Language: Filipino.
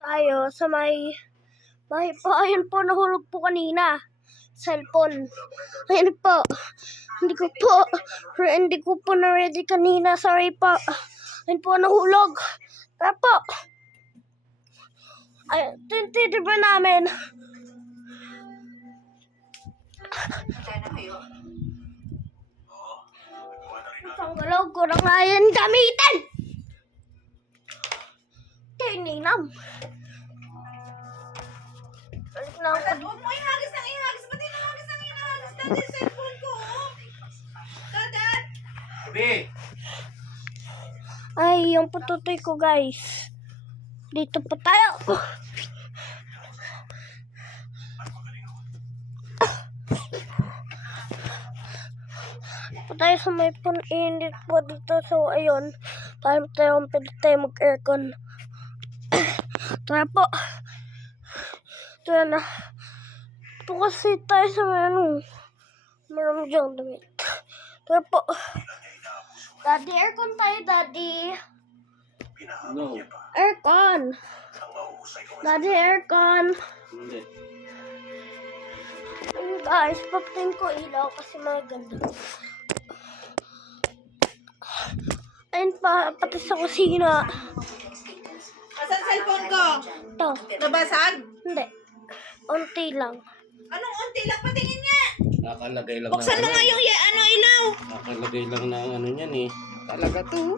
Tayo sa may bahay po. Ayun po, nahulog po kanina. Cellphone. Ayun po. Hindi ko po na-ready kanina. Sorry po. Ayun po, nahulog. Tara po. Ayun, tinitibay namin. Isang galaw ko na nga yan gamitin. Tininam. Balik na ako. Huwag mo ihagis ng ihagis. Ba't ihagis ng ihagis? Dati yung cellphone ko, oh. Dadat! Sabi! Ay, yung patutoy ko, guys. Dito po tayo. Tayo sa may init po dito. So, ayun. Pwede tayo mag-aircon. Tara po. Tara na. Ito kasi tayo sa may marami diyang damit. Tara po. Daddy, aircon tayo, Daddy. No. Aircon. Daddy, aircon. Hindi. Ayun guys, papatin ko ilaw kasi maganda. Ayun pa, pati sa kusina. Asan cellphone ko? Ito. Nabasag? Hindi. Unti lang. Anong unti lang? Patingin niya! Nakalagay lang Buksan mo nga yung ilaw! Nakalagay lang ng ano niyan eh. Talaga to.